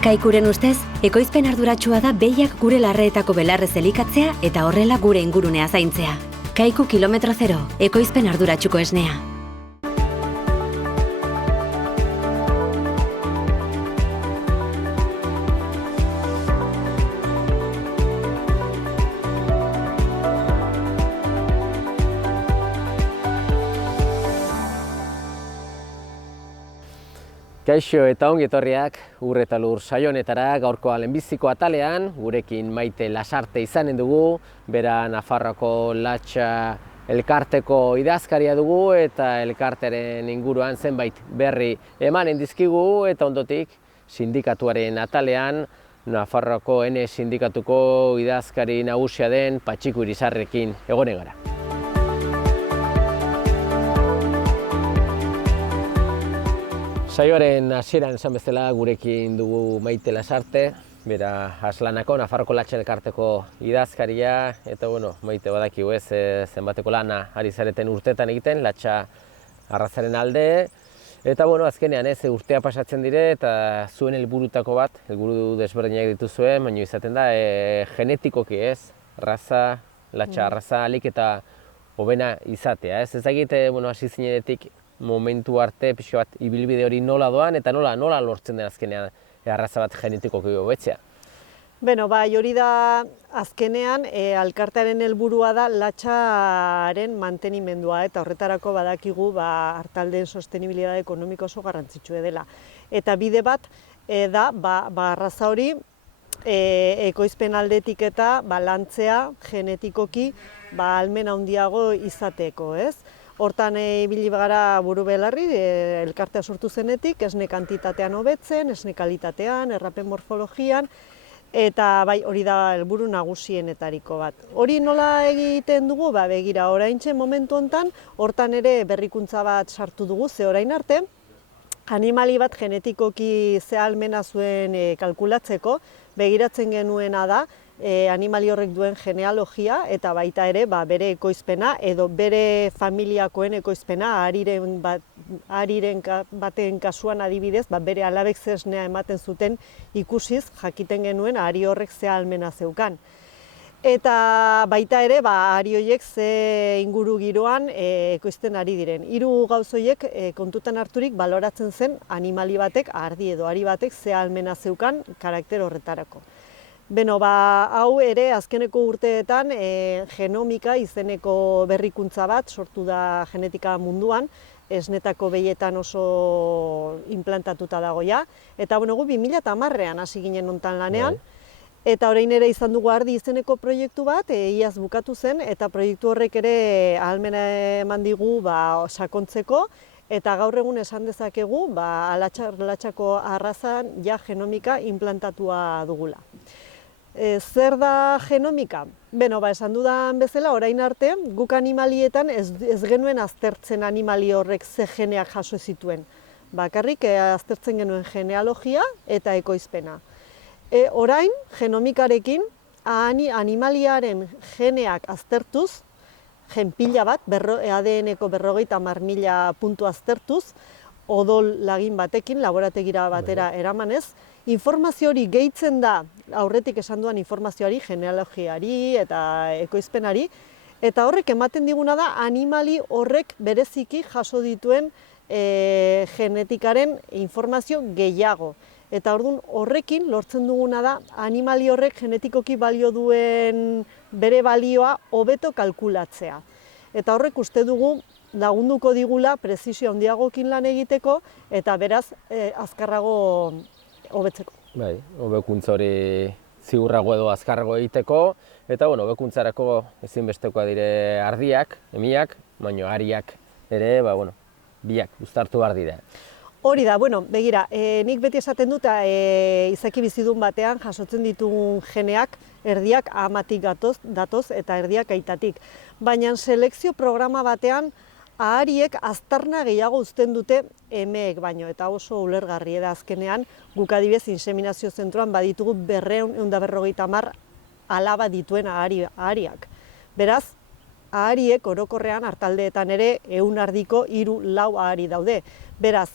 Kaikuren ustez, ekoizpen arduratsua da behiak gure larreetako belarrez elikatzea eta horrela gure ingurunea zaintzea. Kaiku kilometro zero, ekoizpen arduratsuko esnea. Kaixo eta ongi etorriak Ur eta Lur saio honetara, gaurko lehenbiziko atalean, gurekin Maite Lasarte izanen dugu, bera Nafarroako Latxa elkarteko idazkaria dugu eta elkartearen inguruan zenbait berri emanen dizkigu eta ondotik sindikatuaren atalean Nafarroako Ene sindikatuko idazkari nagusia den Patxiku Irizarrekin egonen gara. Saioaren hasieran esan bezala gurekin dugu Maite Lasarte, bera Aslanako Nafarroko Latxa elkarteko idazkaria, eta Maite badakigu ez zenbateko lana ari zareten urteetan egiten, Latxa arrazaren alde, eta azkenean ez urtea pasatzen dire eta zuen helburutako bat, helburu desberdinak dituzuen, baina izaten da genetikoki ez, raza, Latxa arraza alik eta hobena izatea, ez dakite hasi zinenetik momentu arte pixo bat ibilbide hori nola doan eta nola lortzen den azkenean arraza bat genetikoki hobetzea. Hori da azkenean elkartearen helburua da Latxaren mantenimendua eta horretarako badakigu artaldeen sostenibilitate ekonomiko oso garrantzitsua dela. Eta bide bat da arraza hori ekoizpen aldetik eta lantzea genetikoki ahalmen handiago izateko, ez? Hortan ibili gara buru belarri, elkartea sortu zenetik, esne kantitatean hobetzen, esne kalitatean, errapen morfologian, eta hori da helburu nagusienetariko bat. Hori nola egiten dugu? Begira, oraintxe momentu hontan, hortan ere berrikuntza bat sartu dugu, ze orain arte, animali bat genetikoki ze ahalmena zuen kalkulatzeko, begiratzen genuena da, animali horrek duen genealogia eta baita ere bere ekoizpena edo bere familiakoen ekoizpena, ahariren baten kasuan adibidez, bere alabek ze esnea ematen zuten ikusiz jakiten genuen ahari horrek ze ahalmena zeukan. Eta baita ere ahari horiek ze inguru giroan ekoizten ari diren. Hiru gauz horiek kontutan harturik baloratzen zen animali batek, ardi edo ahari batek ze ahalmena zeukan karakter horretarako. Hau ere azkeneko urteetan genomika izeneko berrikuntza bat sortu da genetika munduan, esnetako behietan oso implantatuta dago ja, eta gu 2010ean hasi ginen hontan lanean, eta orain ere izan dugu ardi izeneko proiektu bat, iaz bukatu zen, eta proiektu horrek ere ahalmena eman digu sakontzeko, eta gaur egun esan dezakegu Latxako arrazan ja genomika implantatua dugula. Zer da genomika? Esan dudan bezala, orain arte, guk animalietan ez genuen aztertzen animali horrek ze geneak jaso zituen. Bakarrik aztertzen genuen genealogia eta ekoizpena. Orain, genomikarekin, animaliaren geneak aztertuz, gen pila bat, ADN-eko 50.000 puntu aztertuz, odol lagin batekin, laborategira batera eramanez, informazio hori gehitzen da, aurretik esan duan informazioari, genealogiari eta ekoizpenari, eta horrek ematen diguna da animali horrek bereziki jaso dituen genetikaren informazio gehiago. Eta orduan horrekin lortzen duguna da animali horrek genetikoki balio duen bere balioa hobeto kalkulatzea. Eta horrek uste dugu lagunduko digula prezisio handiagokin lan egiteko eta beraz azkarrago hobetzeko. Hobekuntza hori ziurrago edo azkarrago egiteko, eta hobekuntzarako ezinbestekoa dire ardiak, emiak, baina ariak ere, biak uztartu behar dira. Hori da, begira, nik beti esaten dut izaki bizidun batean jasotzen ditugun geneak erdiak amatik datoz eta erdiak aitatik. Baina selekzio programa batean ahariek aztarna gehiago uzten dute emeek baino, eta oso ulergarri da azkenean, guk adibidez inseminazio zentroan baditugu 250 alaba dituen ahariak. Beraz, ahariek orokorrean hartaldeetan ere 100 ardiko 3-4 ahari daude. Beraz,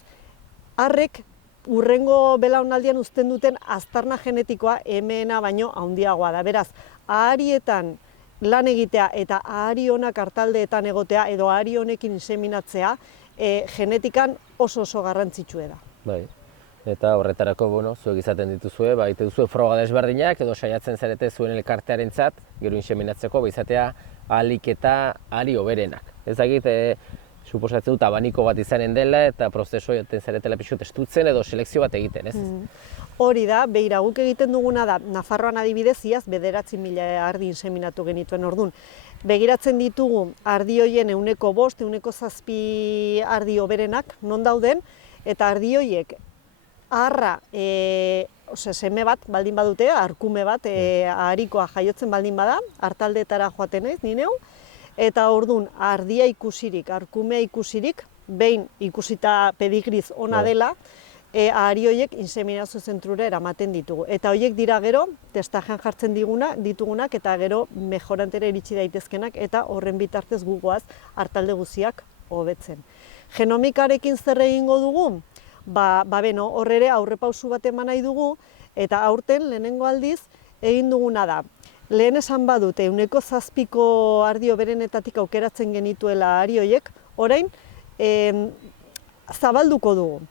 harrek urrengo belaunaldian uzten duten aztarna genetikoa hemenena baino handiagoa da. Beraz, aharietan lan egitea eta ahari onak artaldeetan egotea edo ahari honekin inseminatzea genetikan oso garrantzitsua da. Bai. Eta horretarako, zuek izaten dituzue, egiten duzue froga desberdinak edo saiatzen zarete zuen elkartearentzat, gero inseminatzeko, izatea ahalik eta ahari hoberenak. Ez dakit, suposatzen dut abaniko bat izanen dela eta prozesu egiten zaretela pixut estutzen edo selekzio bat egiten, ez? Hori da, begira, guk egiten duguna da, Nafarroan adibidez, iaz 9.000 ardi inseminatu genituen orduan. Begiratzen ditugu ardi hoien 5%, 7% ardi hoberenak, non dauden, eta ardi hoiek aharra, seme bat baldin badute, arkume bat, aharikoa jaiotzen baldin bada, artaldeetara joaten naiz, ni neu, eta orduan ardia ikusirik, arkumea ikusirik, behin ikusita pedigriz ona dela, ahari horiek inseminazio zentrura eramaten ditugu. Eta horiek dira gero, testajean jartzen ditugunak eta gero mejorantera iritsi daitezkenak eta horren bitartez gugoaz artalde guziak hobetzen. Genomikarekin zer egingo dugu? Hor ere aurrepausu bat eman nahi dugu eta aurten lehenengo aldiz egin duguna da. Lehen esan badut, 7% ardi hoberenetatik aukeratzen genituela ahari horiek, orain zabalduko dugu.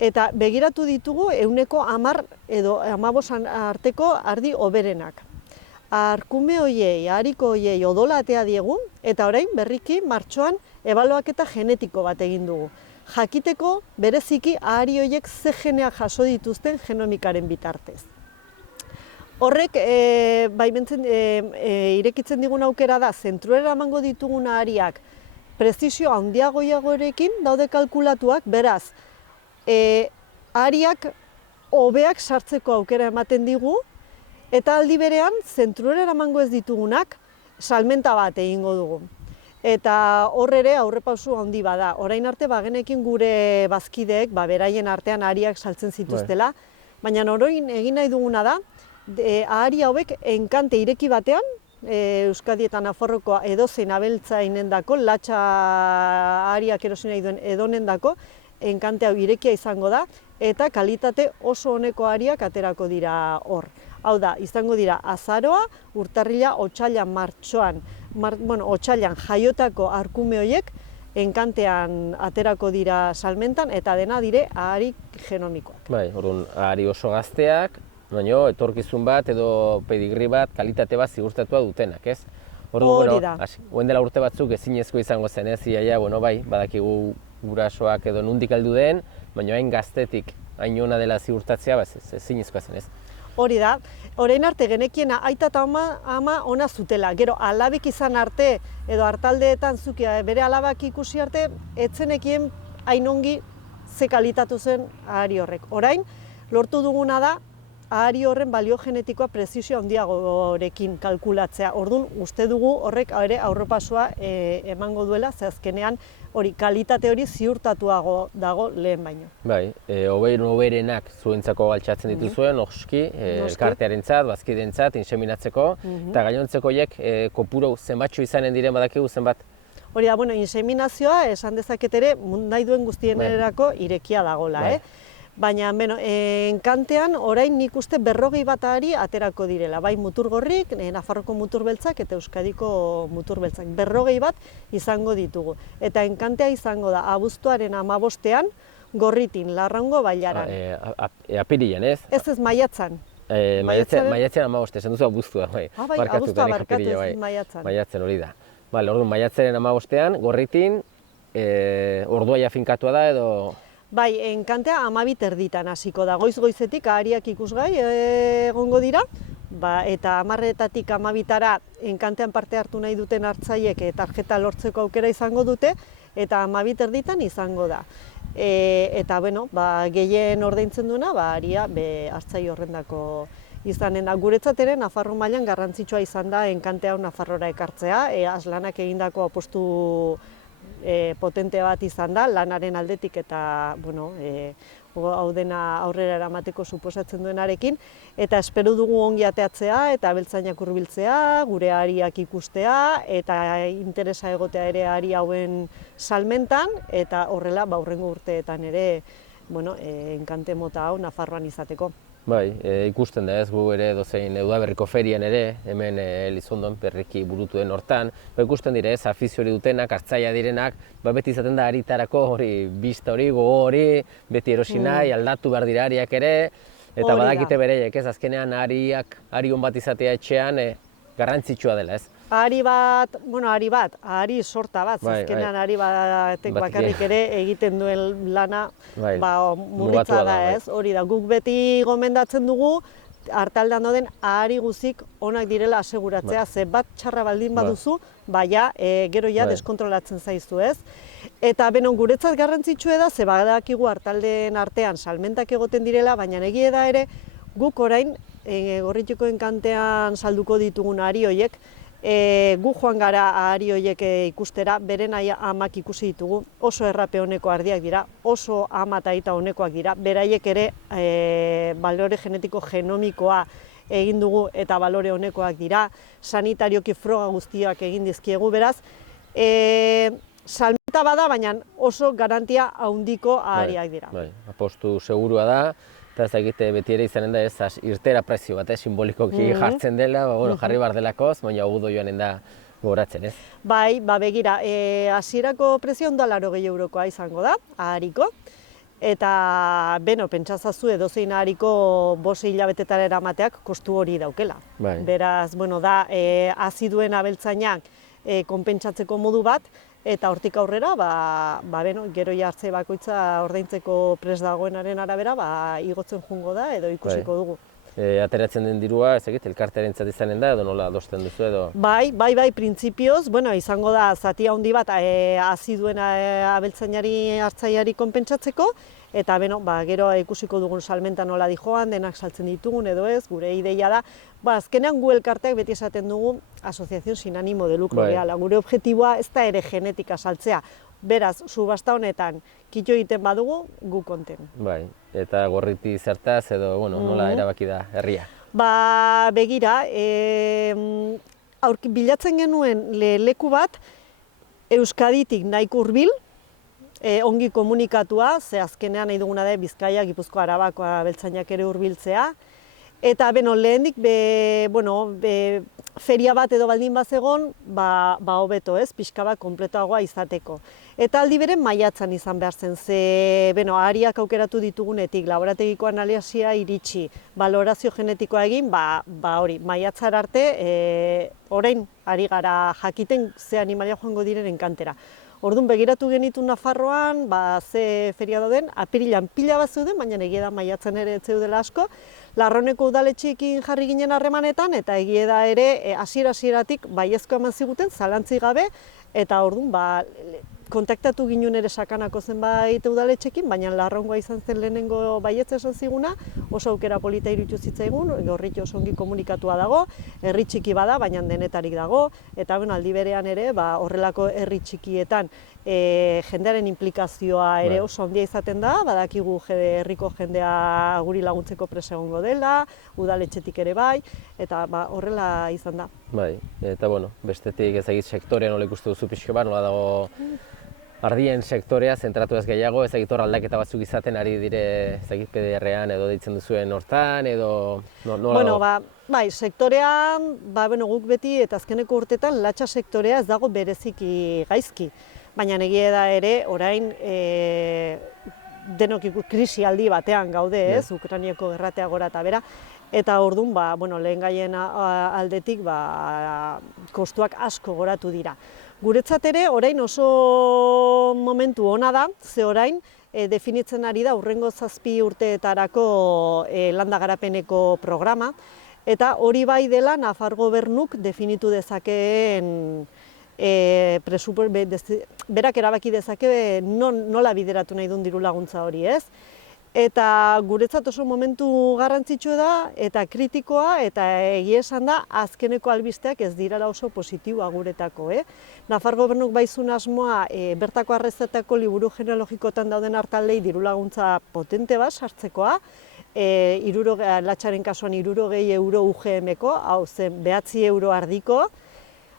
Eta begiratu ditugu 10% edo 15% arteko ardi hoberenak. Arkume hoiei, ahariko hoiei odola atea diegu, eta orain berriki martxoan ebaluaketa genetiko bat egin dugu. Jakiteko bereziki ahari horiek ze geneak jaso dituzten genomikaren bitartez. Horrek irekitzen digun aukera da, zentrurera emango ditugun ahariak prezisio handiagoarekin daude kalkulatuak, beraz, ahariak hobeak sartzeko aukera ematen digu, eta aldi berean, zentrurera emango ez ditugunak, salmenta bat egingo dugu. Eta hor ere aurrepausu handi bada. Orain arte bagenekin gure bazkideek, beraien artean ahariak saltzen zituztela, baina orain egin nahi duguna da, ahari hauek enkante ireki batean, Euskadi eta Nafarroko edozein abeltzainendako, latxa ahariak erosi nahi duen edonendako, enkante hau irekia izango da, eta kalitate oso oneko ahariak aterako dira hor. Hau da, izango dira azaroa, urtarrila, otsailean, martxoan, otsailean jaiotako arkume horiek enkantean aterako dira salmentan eta dena dire ahari genomikoak. Bai, orduan ahari oso gazteak, baina etorkizun bat edo pedigri bat, kalitate bat zigurtatua dutenak, ez? Hori da. Oen dela urte batzuk ezinezko izango zen, ez? Iaia, badakigu gurasoak edo nundik heldu den, baina hain gaztetik, hain ona dela ziurtatzea, ezinezkoa zen, ez? Hori da, orain arte genekiena aita eta ama ona zutela. Gero alabik izan arte edo hartaldeetan zukia bere alabak ikusi arte, etzenekien hain ongi ze kalitatu zen ahari horrek. Orain, lortu duguna da, ahari horren balio genetikoa prezisio handiagorekin kalkulatzea. Orduan, uste dugu horrek ere aurrepasua emango duela, ze azkenean hori kalitate hori ziurtatuago dago lehen baino. Bai, hoberenak zuentzako altxatzen dituzuen, noski, elkartearentzat, bazkideentzat, inseminatzeko, eta gainontzeko horiek kopuru zenbatxo izanen diren badakigu zenbat? Hori da, inseminazioa esan dezaket ere nahi duen guztienerako irekia dagola, Baina, enkantean, orain nik uste 40 bat ahari aterako direla, bai muturgorrik, Nafarroko muturbeltzak eta Euskadiko muturbeltzak. 40 bat izango ditugu. Eta enkantea izango da, abuztuaren 15ean, Gorritin, Larraungo, Bailaran. Apirilean, ez? Ez, maiatzan. Maiatzean 15, esan duzu abuztua, bai. Abuztua, barkatu ez, maiatzan. Maiatzen hori da. Orduan, maiatzaren 15ean, Gorritin, ordua ja finkatua da edo... Bai, enkantea 12 erditan hasiko da. Goiz-goizetik ahariak ikusgai egongo dira, eta 10etatik 12tara enkantean parte hartu nahi duten hartzaiek tarjeta lortzeko aukera izango dute, eta 12 erditan izango da. Eta, gehien ordaintzen duena, aharia hartzai horrendako izanen da. Guretzat ere, Nafarro mailan garrantzitsua izan da enkantea Nafarrora ekartzea, Aslanak egindako apostu potente bat izan da, lanaren aldetik eta hau dena aurrera eramateko suposatzen duenarekin, eta espero dugu ongi ateatzea eta abeltzainak hurbiltzea, gure ahariak ikustea, eta interesa egotea ere ahari hauen salmentan, eta horrela hurrengo urteetan ere enkante mota hau Nafarroan izateko. Bai, ikusten da ez, gu ere dozein Udaberriko ferian ere, hemen Elizondon berriki burutu den hortan, ikusten dire ez, afizio hori dutenak, hartzaia direnak, beti izaten da haritarako hori, bista hori, gogo hori, beti erosi nahi, aldatu behar dira hariak ere, eta badakite bereiek ez, azkenean hari on bat izatea etxean garrantzitsua dela ez. Ahari sorta bat, azkenean ahari batek bakarrik ere egiten duen lana murritza da ez, hori da, guk beti gomendatzen dugu, hartaldean dauden ahari guzik onak direla aseguratzea, ze bat txarra baldin baduzu, gero ja deskontrolatzen zaizu ez. Eta guretzat garrantzitsua da, ze badakigu hartaldeen artean salmentak egoten direla, baina egia da ere, guk orain, Gorritxuko enkantean salduko ditugun ahari horiek, gu joan gara ahari horiek ikustera, beren amak ikusi ditugu, oso errape honeko ardiak dira, oso ama eta aita honekoak dira, beraiek ere balore genetiko genomikoa egin dugu eta balore honekoak dira, sanitarioki froga guztiak egin dizkiegu, beraz, salmenta bada, baina oso garantia handiko ahariak dira. Apostu segurua da, eta ez egite beti ere izanen da ez irtera prezio bat, simbolikoki jartzen dela, jarri bar delakoz, baina gudo joanen da goratzen ez? Bai, begira, hasierako prezio ondo 80 eurokoa izango da, ahariko, eta pentsazazu edozein ahariko 5 hilabetetara eramateak kostu hori daukela. Beraz, da, aziduen abeltzainak konpentsatzeko modu bat, eta hortik aurrera, gero jartze bakoitza ordaintzeko prest dagoenaren arabera, igotzen joango da edo ikusiko dugu. Ateratzen den dirua, ez egit, elkartearentzat izanen da, edo nola adosten duzu edo? Bai, printzipioz, izango da zati handi bat aziduen abeltzainari hartzaiari konpentsatzeko, eta gero ikusiko dugun salmenta nola dijoan, denak saltzen ditugun edo ez, gure ideia da, azkenean gu elkarteak beti esaten dugu asoziazion sin ánimo de lucro, gure objektiboa ez da ere genetika saltzea, beraz, subasta honetan kito egiten badugu, gu konten. Bai, eta Gorriti zertaz edo, nola erabaki da herria? Begira, bilatzen genuen leku bat, Euskaditik nahiko hurbil, ongi komunikatua, ze azkenean nahi duguna da Bizkaia, Gipuzkoa, Arabako abeltzainak ere hurbiltzea. Eta lehendik, feria bat edo baldin bazegon, hobeto ez, pixka bat konpletoagoa izateko. Eta aldi beren maiatzan izan behar zen, ze ahariak aukeratu ditugunetik, laborategiko analizia iritsi, balorazio genetikoa egin, hori, maiatzar arte, orain ari gara jakiten ze animalia joango diren enkantera. Orduan begiratu genitu Nafarroan, ze feria dauden, apirilan pila bat zeuden, baina egia da maiatzen ere zeudela asko, Larrauneko udaletxeekin jarri ginen harremanetan, eta egia da ere hasieratik baiezko eman ziguten, zalantzi gabe, eta orduan kontaktatu ginen ere sakanako zenbait udaletxeekin, baina Larraungoa izan zen lehenengo baietz esan ziguna, oso aukera polita iruditu zitzaigun, Gorriti oso ongi komunikatua dago, herri txiki bada, baina denetarik dago, eta aldi berean ere horrelako herri txikietan jendearen implikazioa ere oso handia izaten da, badakigu herriko jendea guri laguntzeko presa egongo dela, udaletxetik ere bai, eta horrela izan da. Bai, eta bestetik ezagit sektorean nola ikustu duzu pixko bat, nola dago ardien sektorea, zentratu ez gehiago, ezagit hor aldaketa batzuk izaten ari dire ezagit PDR-ean edo deitzen duzuen hortan, edo nola dago? Bai, sektorean, guk beti eta azkeneko urtetan latxa sektorea ez dago bereziki gaizki. Baina egia da ere, orain denok krisi aldi batean gaude ez, Ukrainiako gerratea gora eta bera, eta orduan, lehen gaien aldetik kostuak asko goratu dira. Guretzat ere, orain oso momentu ona da, ze orain definitzen ari da hurrengo 7 urteetarako landa garapeneko programa, eta hori bai dela Nafar Gobernuk definitu dezakeen berak erabaki dezake nola bideratu nahi duen diru laguntza hori ez. Eta guretzat oso momentu garrantzitsua da eta kritikoa eta egia esan da azkeneko albisteak ez dirala oso positiboa guretako. Nafar Gobernuk baizun asmoa bertako arrezetako liburu genealogikotan dauden hartaldei diru laguntza potente bat sartzekoa, latxaren kasuan 60 euro UGM-ko, hau zen 9 euro ardiko,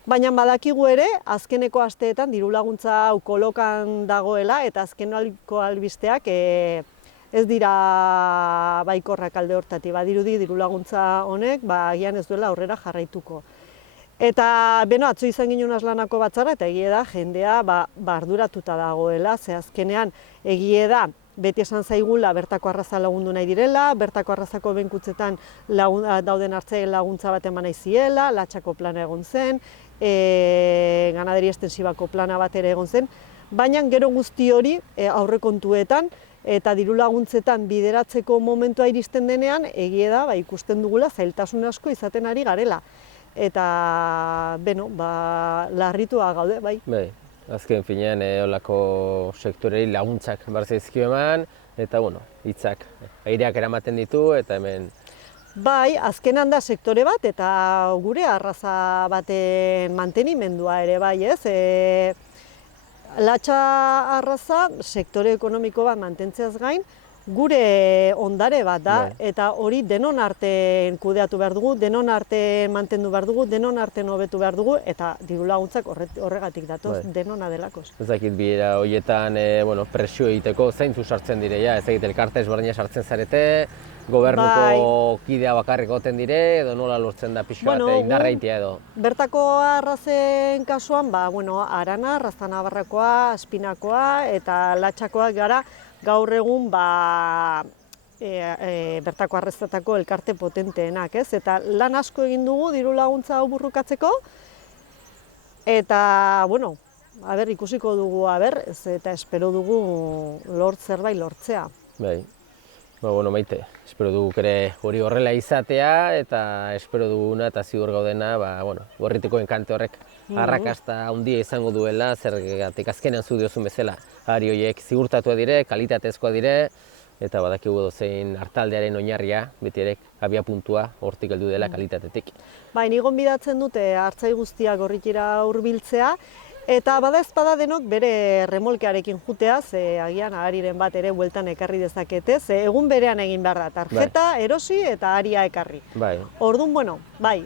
baina badakigu ere, azkeneko asteetan diru laguntza hau kolokan dagoela eta azkeneko albisteak ez dira baikorrak alde hortatik, badirudi diru laguntza honek agian ez duela aurrera jarraituko. Eta atzo izan ginen Aslanako batzarra eta egie da jendea arduratuta dagoela, ze azkenean egie da beti esan zaigula bertako arraza lagundu nahi direla, bertako arrazako benkutzetan dauden hartzaile laguntza bat eman nahi ziela, latxako plana egon zen, ganaderi estensibako plana bat ere egon zen, baina gero guzti hori aurrekontuetan eta diru laguntzetan bideratzeko momentua iristen denean, egie da ikusten dugula zailtasun asko izaten ari garela. Eta, larritua gaude, bai. Bai, azken finean olako sektorei laguntzak barzaizkio eman, eta, hitzak aireak eramaten ditu, eta hemen... Bai, azkenan da sektore bat, eta gure arraza baten mantenimendua ere, bai, ez? Latxa arraza, sektore ekonomiko bat mantentzeaz gain, gure ondare bat da, eta hori denon artean kudeatu behar dugu, denon artean mantendu behar dugu, denon artean hobetu behar dugu, eta diru laguntzak horregatik datoz, denona delakoz. Ez dakit biera horietan presio egiteko, zeintzu sartzen direia, ez dakit elkarte ezberdina sartzen zarete, gobernuko kidea bakarrik goten dire, edo nola lortzen da pixka bat indarraitea edo? Bertako arrazen kasuan, Arana, Arraza Navarrakoa, Espinakoa eta Latxakoak gara, gaur egun bertako arrastatako elkarte potenteenak, ez? Eta lan asko egin dugu diru laguntza hau burrukatzeko, eta, ikusiko dugu, eta espero dugu zerbait lortzea. Bai, Maite, espero dugu ere hori horrela izatea, eta espero duguna eta ziur gaudena, gorritiko enkante horrek arrakasta handia izango duela, zergatik azkenean zu diozun bezala. Ari horiek ziurtatua dire, kalitatezkoa dire, eta badakigu dozein artaldearen oinarria, beti ere abia puntua hortik heldu dela kalitatetik. Ni gonbidatzen dute hartzai guztiak gorritira hurbiltzea, eta badaezpada denok bere remolkearekin jutea, ze agian ahariren bat ere bueltan ekarri dezakete, ze egun berean egin behar da, tarjeta, erosi eta aharia ekarri. Orduan,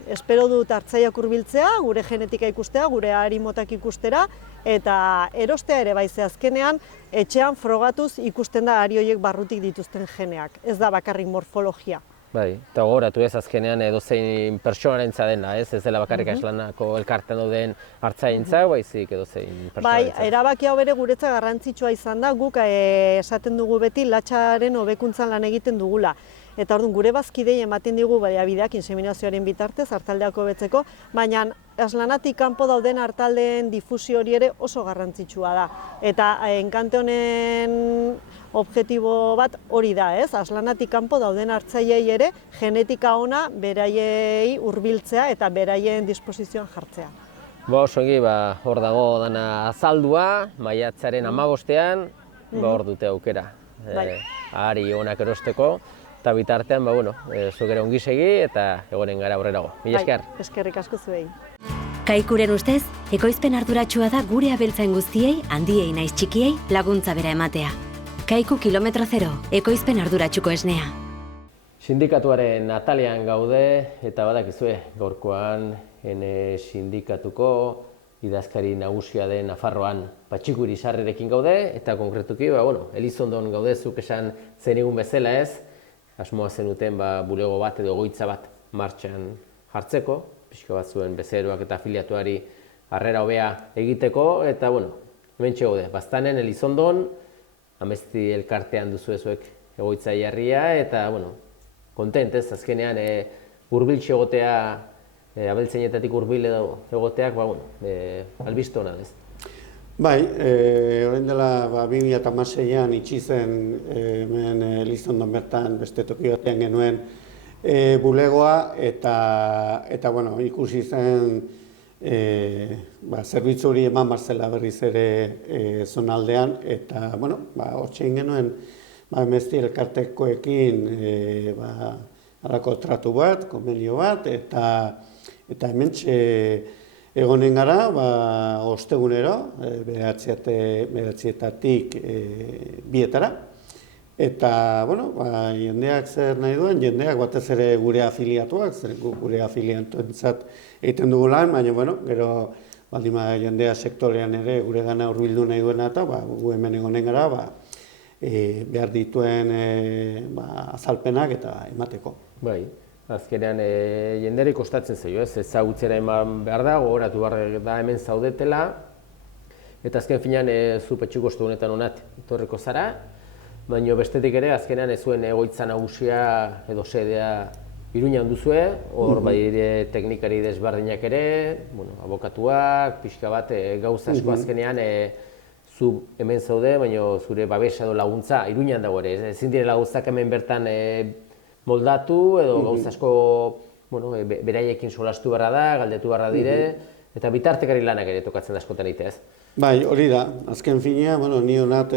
espero dut hartzaiak hurbiltzea, gure genetika ikustea, gure ahari motak ikustera, eta erostea ere ze azkenean, etxean frogatuz ikusten da ahari horiek barrutik dituzten geneak, ez da bakarrik morfologia. Eta gogoratu ez azkenean edozein pertsonarentza dena, ez dela bakarrik Aslanako elkartean dauden hartzaintza, baizik edozein pertsonarentza. Erabaki hau ere guretza garrantzitsua izan da, guk esaten dugu beti latxaren hobekuntzan lan egiten dugula. Eta orduan gure bazkidei ematen digu baliabideak inseminazioaren bitartez hartaldeak hobetzeko, baina Aslanatik kanpo dauden hartaldeen difusio hori ere oso garrantzitsua da. Eta enkante honen objektibo bat hori da, ez? Aslanatik kanpo dauden hartzaileei ere genetika ona beraiei hurbiltzea eta beraien disposizioan jartzea. Osongi, hor dago dana azaldua, maiatzaren 15ean, hor dute aukera ahari onak erosteko. Eta bitartean, zuk ere ongi segi eta egonen gara aurrerago. Mila esker. Eskerrik asko zuei. Kaikuren ustez, ekoizpen arduratsua da gure abeltzain guztiei, handiei naiz txikiei, laguntza bera ematea. Kaiku kilometro zero, ekoizpen arduratsuko esnea. Sindikatuaren atalean gaude, eta badakizue, gaurkoan sindikatuko idazkari nagusia den Nafarroan Patxiku Irisarrerekin gaude, eta konkretuki, Elizondon gaude, zuk esan zenigun bezala ez, asmoa zenuten bulego bat edo egoitza bat martxan jartzeko, pixka bat zuen bezeroak eta afiliatuari harrera hobea egiteko, eta hemen txegode, Baztanen, Elizondon, Amezti elkartean duzu ezuek egoitza jarria, eta kontent ez, azkenean hurbiltxe egotea, abeltzainetatik hurbil egoteak, albiste hona ez. Orain dela 2016an itxi zen hemen Elizondon bertan beste toki batean genuen bulegoa eta ikusi zen zerbitzu hori eman barzela berriz ere zonaldean eta hortxe egin genuen Amezti elkartekoekin halako tratu bat, konbenio bat eta hementxe egonen gara, ostegunero, bederatzietatik bietara. Eta, jendeak zer nahi duen, jendeak batez ere gure afiliatuak, gure afiliatuentzat egiten dugu lan, baina, gero, baldin jendea sektorean ere gure gana hurbildu nahi duena eta, gu hemen egonen gara, behar dituen azalpenak eta emateko. Bai, azkenean jenderi kostatzen zaio, ez? Ezagutzera eman behar da, gogoratu behar da hemen zaudetela, eta azken finean zu petxu kostu honetan honat etorriko zara, baina bestetik ere azkenean ez zuen egoitza nagusia edo sedea Iruñan duzue, hor bai teknikari desberdinak ere, abokatuak, pixka bat gauza asko azkenean zu hemen zaude, baina zure babesa edo laguntza Iruñan dago ere, ezin direla gauzak hemen bertan moldatu edo gauza asko beraiekin solastu beharra da, galdetu beharra dire, eta bitartekari lanak ere tokatzen da askotan egitea, ez? Bai, hori da, azken finea, ni honat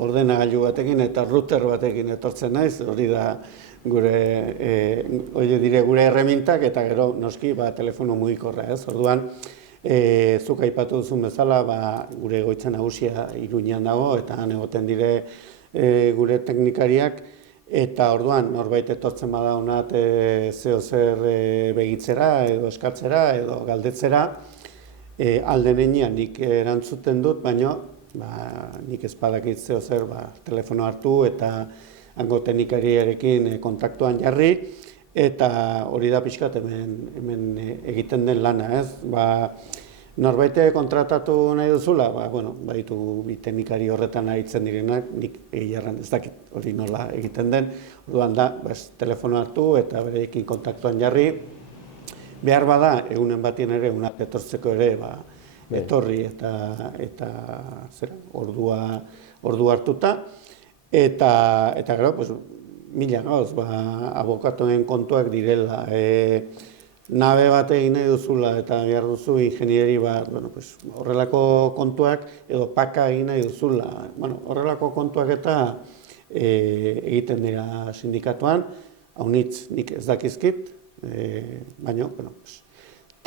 ordenagailu batekin eta router batekin etortzen naiz, hori da gure erremintak eta gero noski telefono mugikorra, ez? Orduan, zuk aipatu duzun bezala, gure egoitza nagusia Iruñan dago eta han egoten dire gure teknikariak, eta orduan norbait etortzen bada honat zeo zer begitzera edo eskatzera edo galdetzera, aldenean nik erantzuten dut, baina nik ez badakit zeo zer telefono hartu eta hango teknikariarekin kontaktuan jarri, eta hori da pixkat hemen egiten den lana, ez? Norbaite kontratatu nahi duzula, baditu bi teknikari horretan aritzen direnak, nik egiarran ez dakit hori nola egiten den, orduan da, telefono hartu eta bereekin kontaktuan jarri, behar bada, egunen batien ere, unat etortzeko ere, etorri eta ordu hartuta, eta gero, mila gauz, abokatuen kontuak direla, nabe bat egin nahi duzula eta behar duzu ingenieri bat, horrelako kontuak edo paka egin nahi duzula, horrelako kontuak eta egiten dira sindikatuan, haunitz nik ez dakizkit, baina,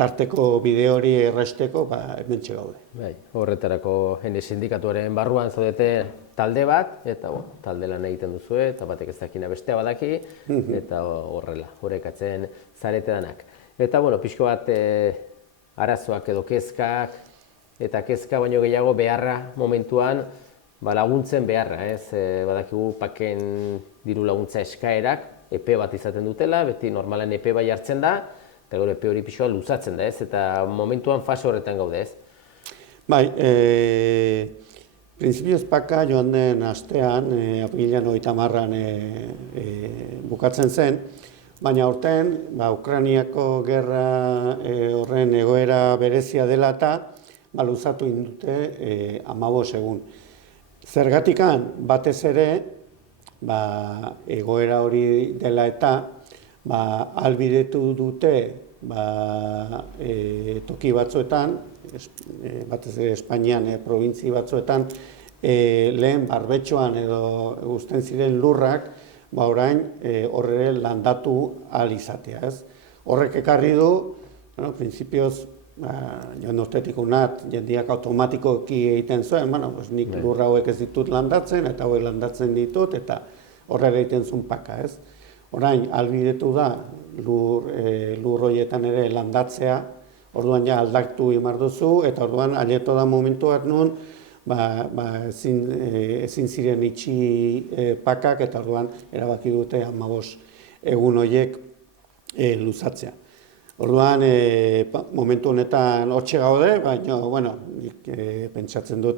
tarteko bideo hori erresteko, hementxe gaude. Bai, horretarako sindikatuaren barruan zaudete talde bat, eta talde lan egiten duzue, eta batek ez dakina bestea badaki, eta horrela, horrekatzen zarete danak. Eta, pixko bat arazoak edo kezkak, eta kezka baino gehiago beharra momentuan, laguntzen beharra, ez? Badakigu paken diru laguntza eskaerak, epe bat izaten dutela, beti normalen epe bai hartzen da, eta gero epe hori pixoa luzatzen da, ez? Eta momentuan fase horretan gaude, ez? Bai, printzipioz paka joan den astean, apirilean 30an bukatzen zen, baina aurten, Ukrainiako gerra horren egoera berezia dela eta luzatu indute 15 egun. Zergatikan, batez ere, egoera hori dela eta ahalbidetu dute toki batzuetan, batez ere Espainian, probintzi batzuetan, lehen barbetxoan edo guzten ziren lurrak, orain horre landatu ahal izatea, ez? Horrek ekarri du, printzipioz, joan urtetik unat, jendiak automatikoki egiten zuen, nik lurra hauek ez ditut landatzen, eta hauek landatzen ditut, eta horre egiten zuen paka, ez? Orain, ahalbidetu da, lur horietan ere landatzea, orduan ja aldaktu imar duzu, eta orduan aleto da momentuak nun, ezin ziren itxi pakak, eta orduan erabaki dute 15 egun horiek luzatzea. Orduan, momentu honetan hortxe gaude, baina, nik pentsatzen dut,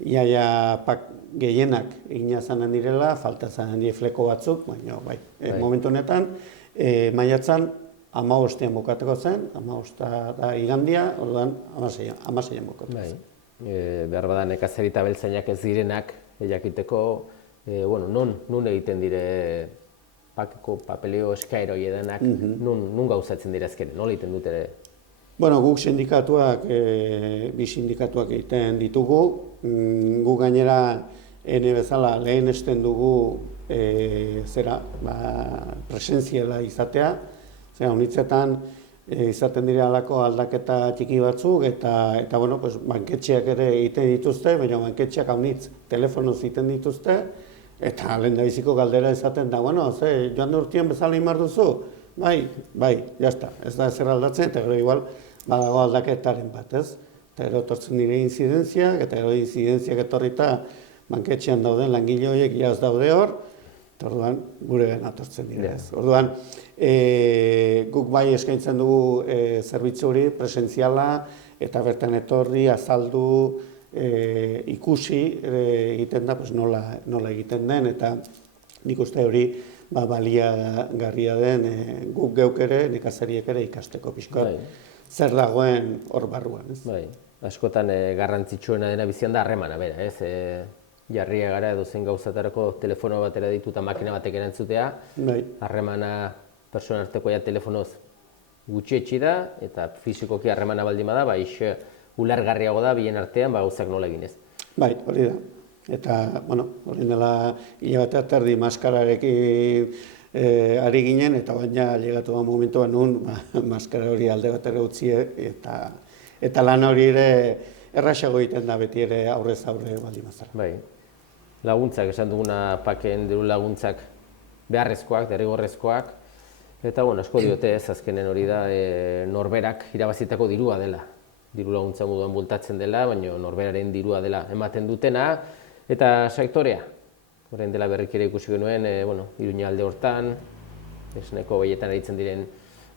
iaia pak gehienak egina zanen direla, falta zanen die fleko batzuk, baina, momentu honetan, maiatzan 15ean bukatuko zen, 15 da igandia, orduan 16ean bukatuko zen. Behar bada nekazaritza eta abeltzainak ez direnak jakiteko, nun egiten dire pakeko papeleo eskaero edanak, nun gauzatzen dira ezkeren, nola egiten dut ere? Guk sindikatuak, bi sindikatuak egiten ditugu, gu gainera ene bezala lehenesten dugu presentziala izatea, honitzetan izaten dira halako aldaketa txiki batzuk, eta banketxeak ere egiten dituzte, baina banketxeak honitz telefonoz egiten dituzte, eta lehendabiziko galdera izaten da, joan urtean bezala imar duzu? Bai, jazta, ez da ezer aldatzen, eta gero igual badago aldaketaren bat, ez? Eta gero etortzen dire inzidentziak, eta gero inzidentziak etorrita banketxean dauden langile horiek jaz daude hor, eta orduan gure atortzen dira ez. Orduan, guk bai eskaintzen dugu zerbitzu hori presentziala eta bertan etorri, azaldu, ikusi egiten da nola egiten den, eta nik uste hori baliagarria den guk geuk ere, nekazariek ere ikasteko pixkoa. Zer dagoen hor barruan, ez? Bai, askotan garrantzitsuena dena bizian da harremana, bera, ez? Jarria gara edo zen gauzatarako telefono batera ditu eta makina batek erantzutea, harremana persona arteko telefonoz gutxietxi da, eta fizikoki harremana baldin bada, ulergarriago da bien artean gauzak nola eginez. Bai, hori da. Eta, hori dela hilabete terdi maskararekin ari ginen, eta baina llegatu da momentuan nun maskara hori alde batera utzi eta lan hori ere erraxago egiten da beti ere aurrez aurre baldin bazara. Bai, laguntzak, esan duguna paken diru laguntzak beharrezkoak, derrigorrezkoak, eta asko diote ez azkenen hori da norberak irabazitako dirua dela. Diru laguntza moduan bultatzen dela, baina norberaren dirua dela ematen dutena, eta sektorea. Horren dela berrikire ikusi genuen, Iruña alde hortan, esneko behietan aritzen diren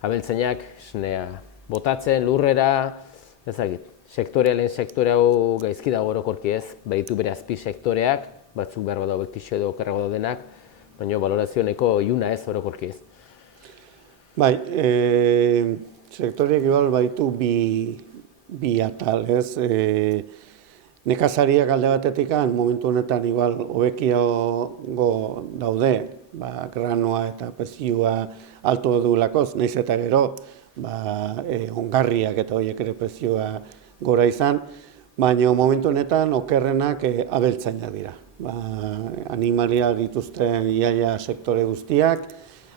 abeltzainak, esnea botatzen, lurrera, ezagit. Sektorealen sektore hau gaizki dago orokorki ez, baditu bere azpi sektoreak, batzuk behar bada obetixo edo okerrago daudenak, baina balorazioneko iluna ez orokorki ez. Bai, sektoreak igual baditu bi atal, ez? Nekazariak alde batetik, momentu honetan igual hobekiago daude, granoa eta prezioa alto dugulakoz, nahiz eta gero, ongarriak eta horiek ere prezioa gora izan, baina momentu honetan okerrenak abeltzainak dira. Animalia dituzten iaia sektore guztiak,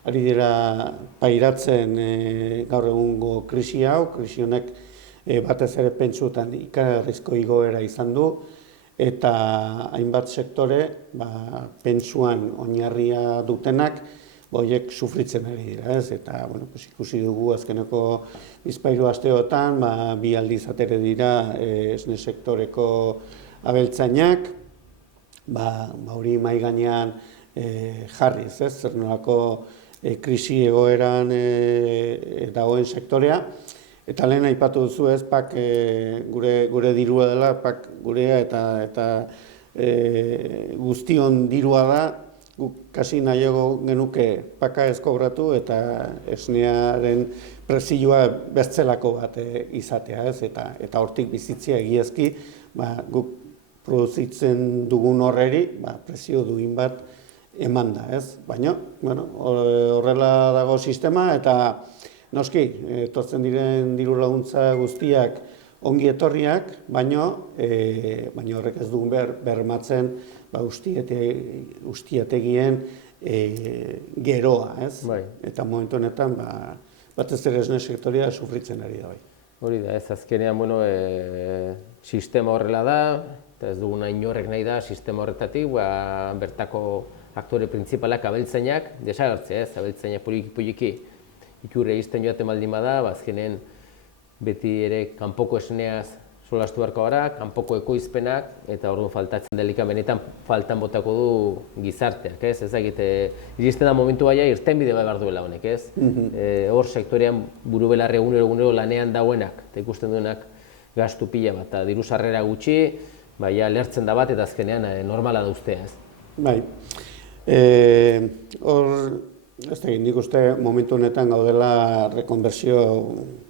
ari dira pairatzen gaur egungo krisi hau, krisi honek batez ere pentsuetan ikarrizko igoera izan du, eta hainbat sektore pentsuan oinarria dutenak horiek sufritzen ari dira, ez? Eta ikusi dugu azkeneko bizpahiru asteotan bi aldiz atere dira esne sektoreko abeltzainak, hori mahai gainean jarriz, ez? Zer nolako krisi egoeran dagoen sektorea. Eta lehen aipatu duzu ez, gure dirua dela, gurea eta guztion dirua da, guk kasi nahiago genuke paka ez kobratu eta esnearen prezioa bertzelako bat izatea ez, eta hortik bizitzea egiazki, guk produzitzen dugun horreri, prezio duin bat eman da ez. Baina, horrela dago sistema eta noski, etortzen diren diru laguntza guztiak ongi etorriak, baina horrek ez dugun bermatzen ustiategien geroa, ez? Eta momentu honetan, batez ere esne sektorea sufritzen ari da bai. Hori da, ez azkenean, sistema horrela da, eta ez duguna inorrek nahi da, sistema horretatik, bertako aktore printzipalak abeltzainak desagertzea, ez? Abeltzainak poliki ikurre izten joaten baldin bada, azkenen beti ere kanpoko esneaz solastu beharko gara, kanpoko ekoizpenak, eta orduan faltatzen delika benetan faltan botako du gizarteak, ez? Ezagite, iristen da momentu baina irtenbide behar duela honek, ez? Hor sektorean buru belarri egunero lanean dauenak, eta ikusten duenak gastu pila bat, eta diru sarrera gutxi, lertzen da bat eta azkenean normala da ustea, ez? Bai, hor, ez da, nik uste momentu honetan gaudela rekonversio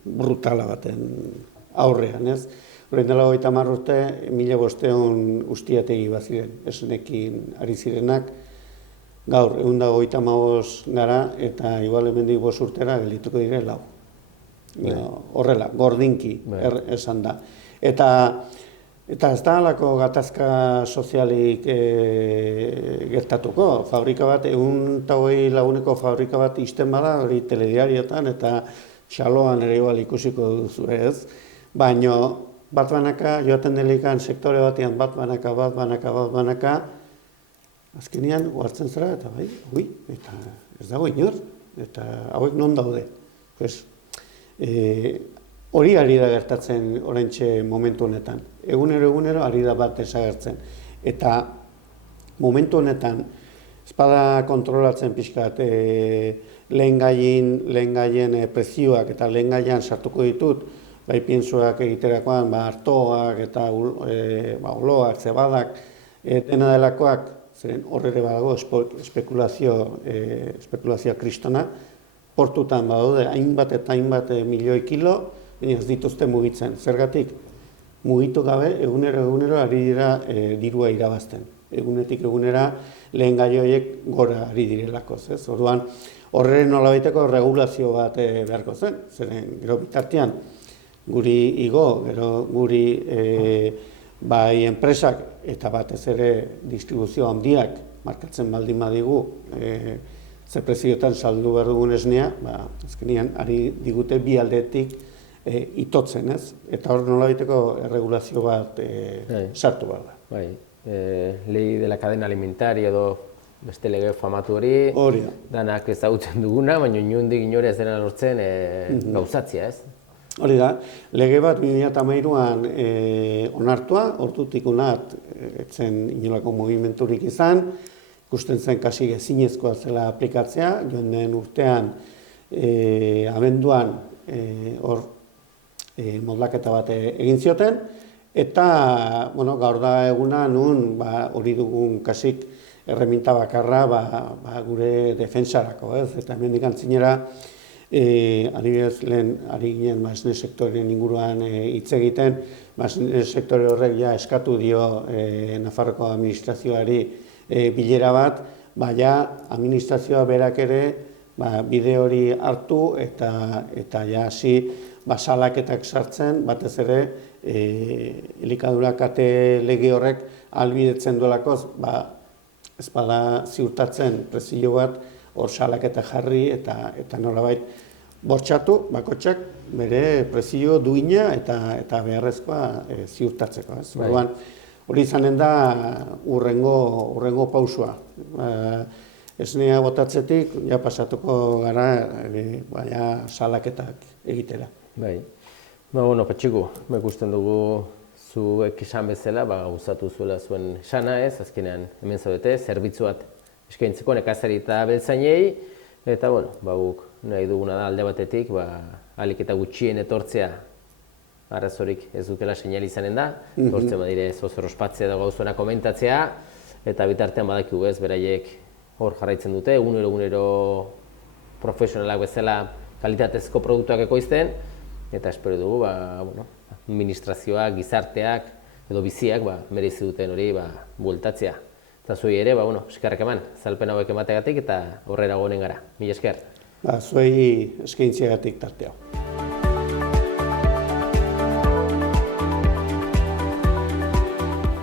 brutala baten aurrean, ez? Horrein dela 30 urte, 1500 ustiategi bat ziren, esnekin ari zirenak, gaur, 155 gara, eta igual hemendik 5 urtera geldituko dire 4. Horrela, gordinki esan da. Eta ez da halako gatazka sozialik gertatuko. Fabrika bat, 120 laguneko fabrika bat isten bada, hori telediariotan eta xaloan ere igual ikusiko duzu ez. Baina bat banaka, joaten delikan sektore batean bat banaka, azkenean uartzen zara eta eta ez dago inor, eta hauek non daude. Hori ari da gertatzen oraintxe momentu honetan. Egunero ari da bat desagertzen. Eta momentu honetan, espada kontrolatzen pixkat, lehengaien prezioak eta lehengaian sartuko ditut, bai piensoak egiterakoan, artoak eta oloak, zebadak, dena delakoak, zeren horre badago espekulazioa kristona, portutan badaude hainbat eta hainbat milioi kilo, ez dituzte mugitzen. Zergatik, mugitu gabe, egunero ari dira dirua irabazten. Egunetik egunera lehen gai horiek gora ari direlakoz. Orduan, horren nolabaiteko regulazio bat beharko zen. Zeren, gero bitartean, guri igo, gero guri bai enpresak eta batez ere distribuzio handiak markatzen baldin badigu ze prezioetan saldu behar dugun esnea, azkenean ari digute bi aldetik itotzen, ez? Eta hor nolabaiteko erregulazio bat sartu behar da. Bai, lei de la cadena alimentaria edo beste lege famatu hori, danak ezagutzen duguna, baina inondik inore ez dena lortzen gauzatzea, ez? Hori da, lege bat 2013an onartua, hortutik onart etzen inolako movimenturik izan, ikusten zen kasi ezinezkoa zela aplikatzea, joan den urtean abenduan hor moldaketa bat egin zioten, eta gaur da eguna nun hori dugun kasik erreminta bakarra gure defensarako, eta hemendik antzinera adibidez lehen ari ginen esne sektoreen inguruan hitz egiten, esne sektore horrek ja eskatu dio Nafarroko administrazioari bilera bat, administrazioa berak ere bide hori hartu eta ja hasi salaketak sartzen, batez ere elikadura kate lege horrek ahalbidetzen duelakoz, ez bada ziurtatzen prezio bat hor salaketa jarri eta nolabait bortxatu bakotxak bere prezio duina eta beharrezkoa ziurtatzeko. Orduan, hori izanen da urrengo pausua. Esnea botatzetik ja pasatuko gara salaketak egitera. Bai. Patxiku, ikusten dugu zuek esan bezala, gauzatu zuela zuen esana ez, azkenean hemen zaudete, zerbitzu bat eskaintzeko nekazari eta beltzainei, eta guk nahi duguna da alde batetik, ahalik eta gutxien etortzea arazorik ez dutela seinal izanen da, etortzen badire zozor ospatzea da gauzona komentatzea, eta bitartean badakigu ez, beraiek hor jarraitzen dute, egunero profesionalak bezala kalitatezko produktuak ekoizten, eta espero dugu, administrazioak, gizarteak edo biziak merezi duten hori bueltatzea. Eta zuei ere, eskerrak eman, zalpen hauek emategatik eta horrera gonen gara. Mila esker. Zuei eskaintziagatik tarteo.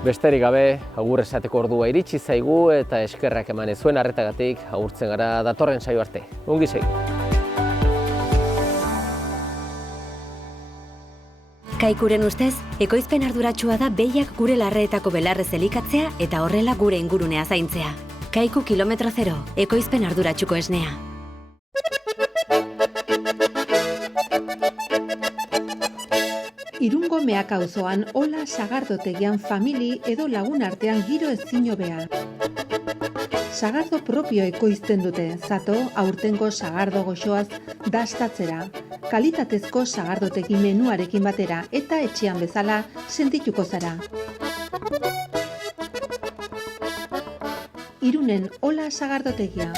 Besterik gabe, agur esateko ordua iritsi zaigu eta eskerrak eman zuen arretagatik agurtzen gara datorren saio arte. Ongi segi. Kaikuren ustez, ekoizpen arduratsua da behiak gure larreetako belarrez elikatzea eta horrela gure ingurunea zaintzea. Kaiku kilometro zero, ekoizpen arduratsuko esnea. Irungo Meaka auzoan Ola sagardotegian famili edo lagun artean giro ezin hobea. Sagardo propio ekoizten dute, zato aurtengo sagardo goxoaz dastatzera. Kalitatezko sagardotegi menuarekin batera eta etxean bezala sentituko zara. Irunen Ola sagardotegia.